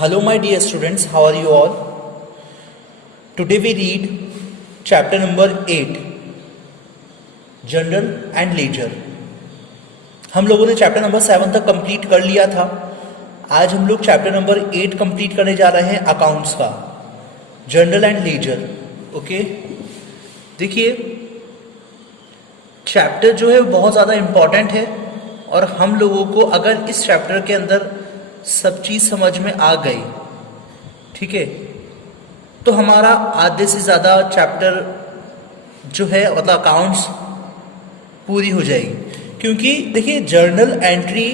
Hello my dear students, how are you all? Today we read chapter number 8, General and Ledger. हम लोगों ने chapter number 7 तक complete कर लिया था. आज हम लोग चैप्टर नंबर 8 कंप्लीट करने जा रहे हैं अकाउंट्स का, जनरल एंड लेजर. ओके, देखिए चैप्टर जो है बहुत ज़्यादा इम्पॉर्टेंट है और हम लोगों को अगर इस चैप्टर के अंदर सब चीज़ समझ में आ गई, ठीक है, तो हमारा आधे से ज़्यादा चैप्टर जो है मतलब अकाउंट्स पूरी हो जाएगी. क्योंकि देखिए जर्नल एंट्री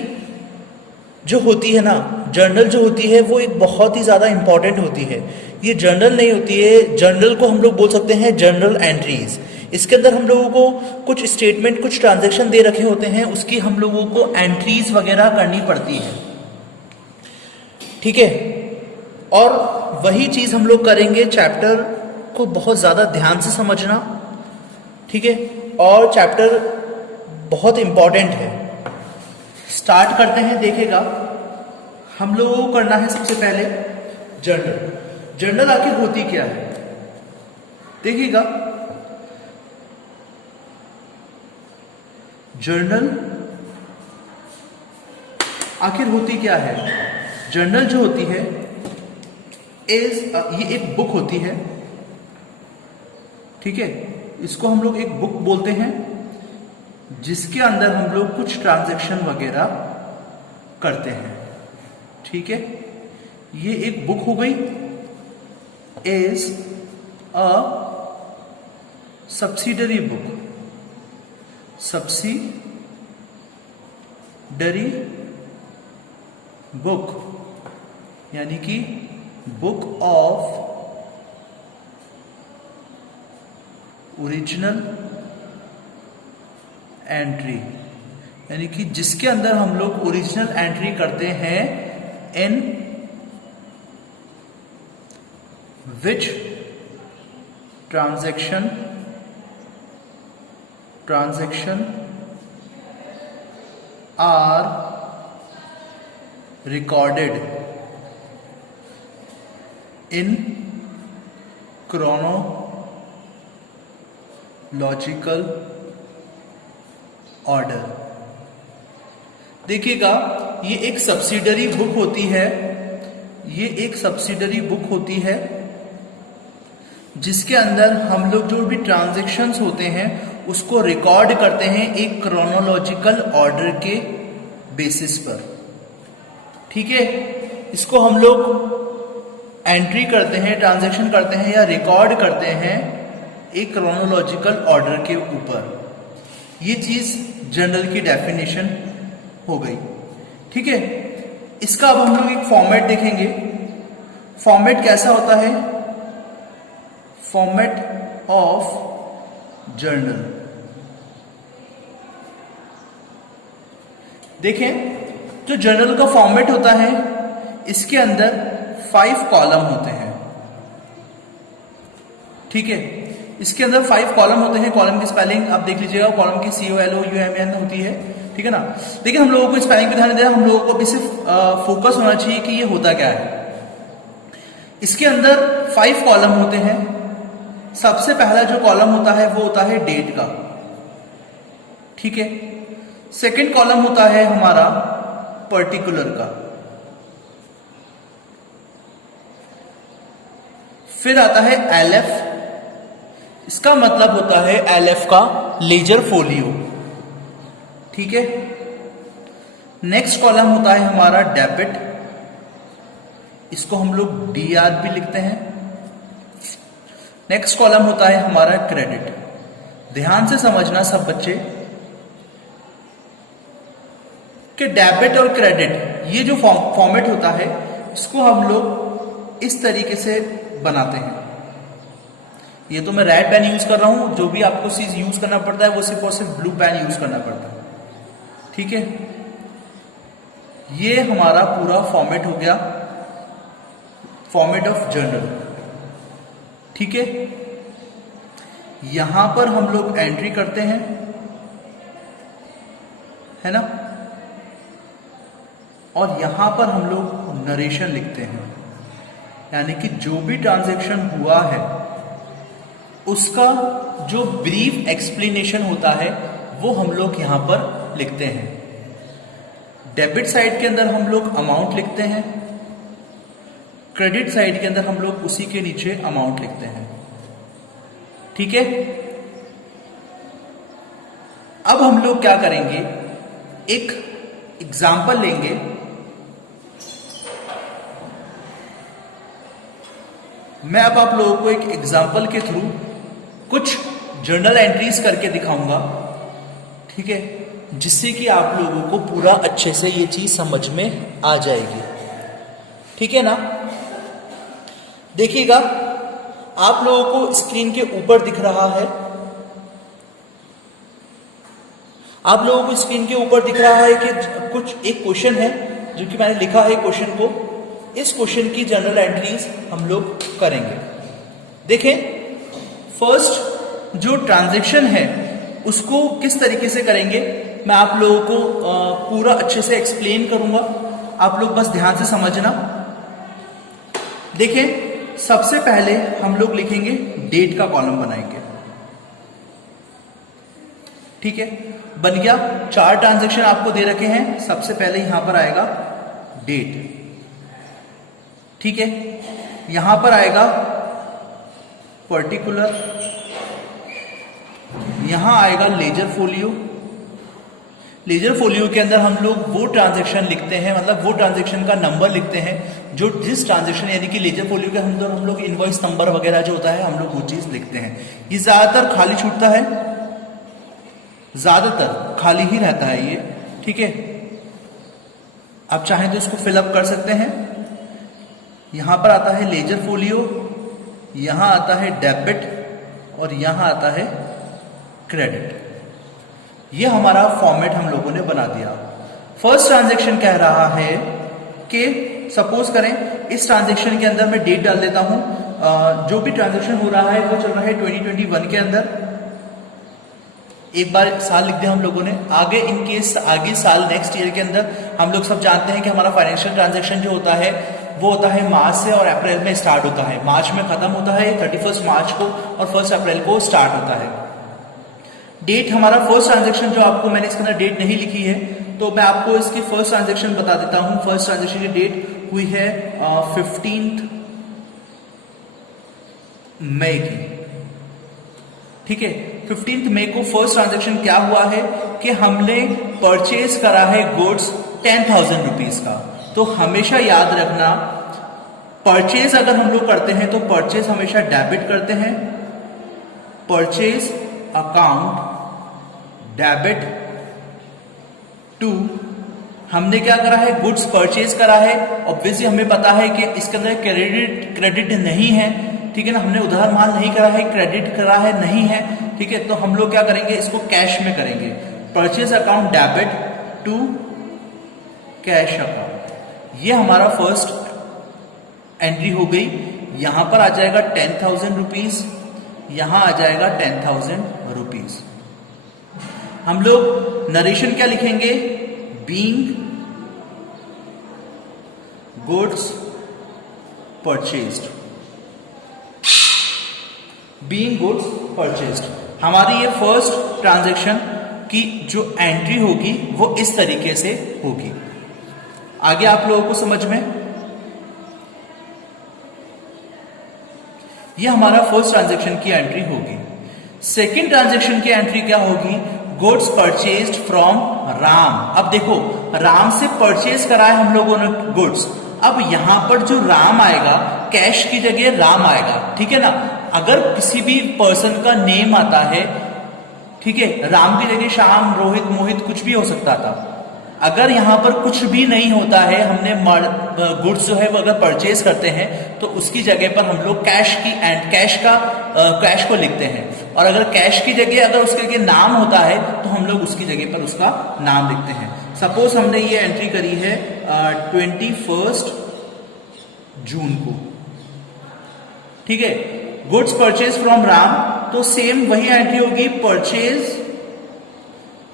जो होती है ना, जर्नल जो होती है वो एक बहुत ही ज़्यादा इम्पॉर्टेंट होती है. ये जर्नल नहीं होती है, जर्नल को हम लोग बोल सकते हैं जर्नल एंट्रीज. इसके अंदर हम लोगों को कुछ स्टेटमेंट, कुछ ट्रांजैक्शन दे रखे होते हैं, उसकी हम लोगों को एंट्रीज वगैरह करनी पड़ती है, ठीक है. और वही चीज़ हम लोग करेंगे. चैप्टर को बहुत ज़्यादा ध्यान से समझना, ठीक है, और चैप्टर बहुत इम्पॉर्टेंट है. स्टार्ट करते हैं. देखेगा हम लोगों को करना है सबसे पहले जर्नल. जर्नल आखिर होती क्या है देखिएगा. जर्नल आखिर होती क्या है. जर्नल जो होती है ये एक बुक होती है, ठीक है. इसको हम लोग एक बुक बोलते हैं जिसके अंदर हम लोग कुछ ट्रांजैक्शन वगैरह करते हैं, ठीक है. ये एक बुक हो गई. Is a subsidiary book. Subsidiary book यानी कि बुक ऑफ ओरिजिनल एंट्री, यानी कि जिसके अंदर हम लोग ओरिजिनल एंट्री करते हैं. In which transaction are recorded in chronological order. देखिएगा ये एक सब्सिडरी बुक होती है. ये एक सब्सिडरी बुक होती है जिसके अंदर हम लोग जो भी ट्रांजैक्शंस होते हैं उसको रिकॉर्ड करते हैं एक क्रोनोलॉजिकल ऑर्डर के बेसिस पर, ठीक है. इसको हम लोग एंट्री करते हैं, ट्रांजैक्शन करते हैं या रिकॉर्ड करते हैं एक क्रोनोलॉजिकल ऑर्डर के ऊपर. ये चीज जनरल की डेफिनेशन हो गई, ठीक है. इसका अब हम लोग एक फॉर्मेट देखेंगे. फॉर्मेट कैसा होता है. Format of journal. देखें जो जर्नल का फॉर्मेट होता है इसके अंदर 5 कॉलम होते हैं, ठीक है. इसके अंदर 5 कॉलम होते हैं. कॉलम की स्पेलिंग आप देख लीजिएगा. कॉलम की COLOUMN होती है, ठीक है ना. लेकिन हम लोगों को स्पेलिंग पे ध्यान नहीं देना. हम लोगों को भी सिर्फ फोकस होना चाहिए कि ये होता क्या है. इसके अंदर 5 कॉलम होते हैं. सबसे पहला जो कॉलम होता है वो होता है डेट का, ठीक है. सेकेंड कॉलम होता है हमारा पर्टिकुलर का. फिर आता है LF. इसका मतलब होता है LF का लेजर फोलियो, ठीक है. नेक्स्ट कॉलम होता है हमारा डेबिट. इसको हम लोग DR भी लिखते हैं. नेक्स्ट कॉलम होता है हमारा क्रेडिट. ध्यान से समझना सब बच्चे कि डेबिट और क्रेडिट ये जो फॉर्मेट होता है इसको हम लोग इस तरीके से बनाते हैं. ये तो मैं रेड पेन यूज कर रहा हूं. जो भी आपको चीज यूज करना पड़ता है वो सिर्फ और सिर्फ ब्लू पेन यूज करना पड़ता है, ठीक है. ये हमारा पूरा फॉर्मेट हो गया, फॉर्मेट ऑफ जर्नल, ठीक है. यहां पर हम लोग एंट्री करते हैं, है ना. और यहां पर हम लोग नरेशन लिखते हैं, यानी कि जो भी ट्रांजैक्शन हुआ है उसका जो ब्रीफ एक्सप्लेनेशन होता है वो हम लोग यहां पर लिखते हैं। डेबिट साइड के अंदर हम लोग अमाउंट लिखते हैं, क्रेडिट साइड के अंदर हम लोग उसी के नीचे अमाउंट लिखते हैं। ठीक है, अब हम लोग क्या करेंगे, एक एग्जाम्पल लेंगे। मैं अब आप लोगों को एक एग्जाम्पल के थ्रू कुछ जर्नल एंट्रीज करके दिखाऊंगा, ठीक है, जिससे कि आप लोगों को पूरा अच्छे से ये चीज समझ में आ जाएगी। ठीक है ना, देखिएगा आप लोगों को स्क्रीन के ऊपर दिख रहा है, आप लोगों को स्क्रीन के ऊपर दिख रहा है कि कुछ एक क्वेश्चन है जो कि मैंने लिखा है क्वेश्चन को। इस क्वेश्चन की जनरल एंट्रीज हम लोग करेंगे। देखें, फर्स्ट जो ट्रांजैक्शन है उसको किस तरीके से करेंगे मैं आप लोगों को पूरा अच्छे से एक्सप्लेन करूंगा, आप लोग बस ध्यान से समझना। देखें, सबसे पहले हम लोग लिखेंगे डेट का कॉलम बनाएंगे। ठीक है, बन गया। 4 ट्रांजैक्शन आपको दे रखे हैं, सबसे पहले यहां पर आएगा डेट। ठीक है, यहां पर आएगा पर्टिकुलर, यहां आएगा लेजर फोलियो। लेजर फोलियो के अंदर हम लोग वो ट्रांजैक्शन लिखते हैं, मतलब वो ट्रांजैक्शन का नंबर लिखते हैं जो जिस ट्रांजैक्शन, यानी कि लेजर फोलियो के अंदर हम लोग इनवॉइस नंबर वगैरह जो होता है हम लोग वो चीज लिखते हैं। ये ज्यादातर खाली छूटता है, ज्यादातर खाली ही रहता है ये। ठीक है, आप चाहें तो इसको फिलअप कर सकते हैं। यहां पर आता है लेजर फोलियो, यहां आता है डेबिट और यहां आता है क्रेडिट। ये हमारा फॉर्मेट हम लोगों ने बना दिया। फर्स्ट ट्रांजैक्शन कह रहा है कि सपोज करें इस ट्रांजैक्शन के अंदर मैं डेट डाल देता हूं, जो भी ट्रांजैक्शन हो रहा है वो चल रहा है 2021 के अंदर। एक बार साल लिख दिया हम लोगों ने। आगे इन केस आगे साल नेक्स्ट ईयर के अंदर हम लोग सब जानते हैं कि हमारा फाइनेंशियल ट्रांजैक्शन जो होता है वो होता है मार्च से और अप्रैल में स्टार्ट होता है। मार्च में खत्म होता है 31 मार्च को और 1 अप्रैल को स्टार्ट होता है। डेट हमारा फर्स्ट ट्रांजैक्शन, जो आपको मैंने इसके अंदर डेट नहीं लिखी है तो मैं आपको इसकी फर्स्ट ट्रांजैक्शन बता देता हूं। फर्स्ट ट्रांजैक्शन की डेट हुई है 15 मई की। ठीक है, 15 मई को फर्स्ट ट्रांजैक्शन क्या हुआ है कि हमने परचेज करा है गुड्स 10,000 रुपीज का। तो हमेशा याद रखना, परचेज अगर हम लोग करते हैं तो परचेज हमेशा डेबिट करते हैं। परचेज अकाउंट डेबिट टू, हमने क्या करा है, गुड्स परचेज करा है। ऑब्वियसली हमें पता है कि इसके अंदर क्रेडिट नहीं है। ठीक है ना, हमने उधार माल नहीं करा है, क्रेडिट करा है नहीं है। ठीक है, तो हम लोग क्या करेंगे, इसको कैश में करेंगे। Purchase account debit to cash account, ये हमारा फर्स्ट एंट्री हो गई। यहां पर आ जाएगा 10,000 रुपीज, यहां आ जाएगा 10,000 रुपीज। हम लोग नरेशन क्या लिखेंगे, being goods purchased, being goods purchased. हमारी ये फर्स्ट ट्रांजैक्शन की जो एंट्री होगी वो इस तरीके से होगी। आगे आप लोगों को समझ में, ये हमारा फर्स्ट ट्रांजैक्शन की एंट्री होगी। सेकंड ट्रांजैक्शन की एंट्री क्या होगी, गुड्स परचेज्ड फ्रॉम राम। अब देखो, राम से परचेज करा है हम लोगों ने गुड्स। अब यहां पर जो राम आएगा, कैश की जगह राम आएगा। ठीक है ना, अगर किसी भी पर्सन का नेम आता है, ठीक है, राम की जगह श्याम, रोहित, मोहित कुछ भी हो सकता था। अगर यहां पर कुछ भी नहीं होता है, हमने गुड्स जो है वो अगर परचेज करते हैं तो उसकी जगह पर हम लोग कैश को लिखते हैं। और अगर कैश की जगह अगर उसके जगह नाम होता है तो हम लोग उसकी जगह पर उसका नाम लिखते हैं। सपोज हमने ये एंट्री करी है 21 जून को। ठीक है, गुड्स परचेज फ्रॉम राम, तो सेम वही एंट्री होगी, purchase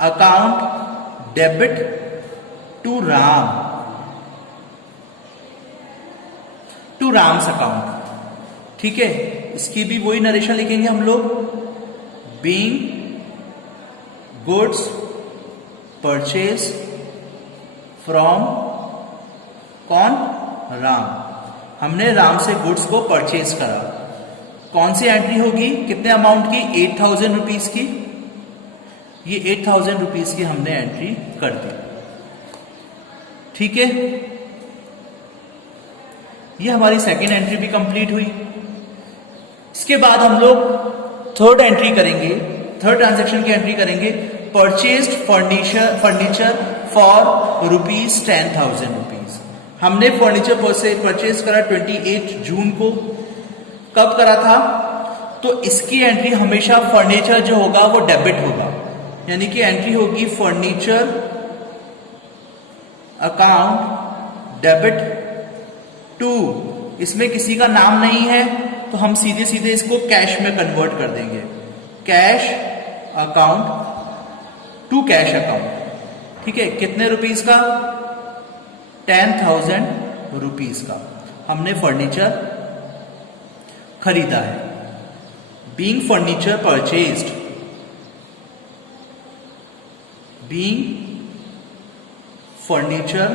account debit to Ram. Ram's account. ठीक है, इसकी भी वही नरेशन लिखेंगे हम लोग, बीइंग गुड्स परचेज फ्रॉम कौन, राम। हमने राम से गुड्स को परचेज करा। कौन सी एंट्री होगी, कितने अमाउंट की, 8,000 रुपीज की। ये 8,000 रुपीज की हमने एंट्री कर दी। ठीक है, ये हमारी सेकेंड एंट्री भी कंप्लीट हुई। इसके बाद हम लोग थर्ड एंट्री करेंगे, थर्ड ट्रांजैक्शन की एंट्री करेंगे, परचेज्ड फर्नीचर फॉर ₹10,000 रुपीज। हमने फर्नीचर परचेज करा 28 जून को। कब करा था, तो इसकी एंट्री हमेशा फर्नीचर जो होगा वो डेबिट होगा, यानी कि एंट्री होगी फर्नीचर अकाउंट डेबिट टू, इसमें किसी का नाम नहीं है तो हम सीधे सीधे इसको कैश में कन्वर्ट कर देंगे, cash account to cash account. ठीक है, कितने रुपीस का, 10,000 रुपीस का हमने फर्नीचर खरीदा है। Being furniture purchased, being furniture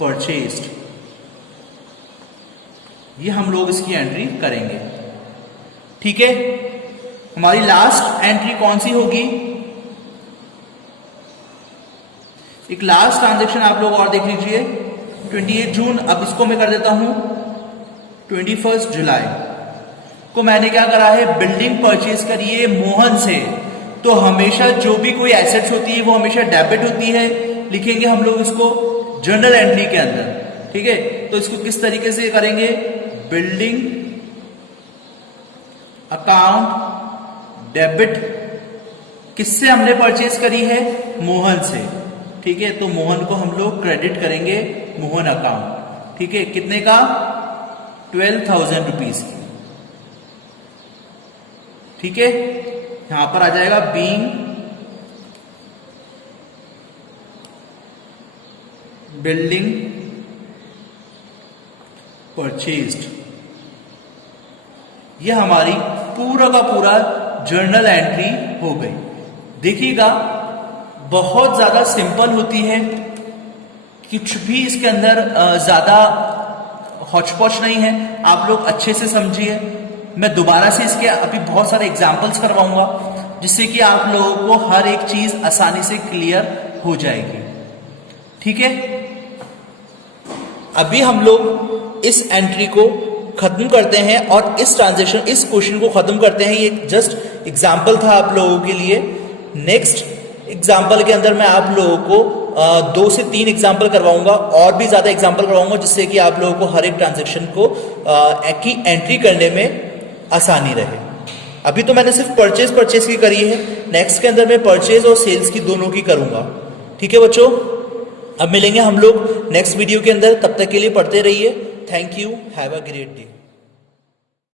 purchased, ये हम लोग इसकी एंट्री करेंगे। ठीक है, हमारी लास्ट एंट्री कौन सी होगी, एक लास्ट ट्रांजैक्शन आप लोग और देख लीजिए, 28 जून। अब इसको मैं कर देता हूं 21 जुलाई को मैंने क्या करा है, बिल्डिंग परचेज करिए मोहन से। तो हमेशा जो भी कोई एसेट्स होती है वो हमेशा डेबिट होती है, लिखेंगे हम लोग इसको जर्नल एंट्री के अंदर। ठीक है, तो इसको किस तरीके से करेंगे, बिल्डिंग अकाउंट डेबिट, किससे हमने परचेज करी है, मोहन से। ठीक है, तो मोहन को हम लोग क्रेडिट करेंगे मोहन अकाउंट। ठीक है, कितने का, 12,000 रुपीज की। ठीक है, यहां पर आ जाएगा बीइंग बिल्डिंग परचेज्ड। यह हमारी पूरा का पूरा जर्नल एंट्री हो गई। देखिएगा बहुत ज्यादा सिंपल होती है, कुछ भी इसके अंदर ज्यादा हौच-पौच नहीं है। आप लोग अच्छे से समझिए। मैं दोबारा से इसके अभी बहुत सारे एग्जाम्पल्स करवाऊंगा जिससे कि आप लोगों को हर एक चीज आसानी से क्लियर हो जाएगी। ठीक है, अभी हम लोग इस एंट्री को खत्म करते हैं और इस ट्रांजैक्शन, इस क्वेश्चन को खत्म करते हैं। ये जस्ट एग्जाम्पल था आप लोगों के लिए। नेक्स्ट एग्जाम्पल के अंदर मैं आप लोगों को 2 से 3 एग्जाम्पल करवाऊंगा और भी ज्यादा एग्जाम्पल करवाऊंगा, जिससे कि आप लोगों को हर एक ट्रांजैक्शन को की एंट्री करने में आसानी रहे। अभी तो मैंने सिर्फ परचेज की करी है, नेक्स्ट के अंदर मैं परचेज और सेल्स की दोनों की करूंगा। ठीक है बच्चों, अब मिलेंगे हम लोग नेक्स्ट वीडियो के अंदर। तब तक के लिए पढ़ते रहिए। Thank you, have a great day.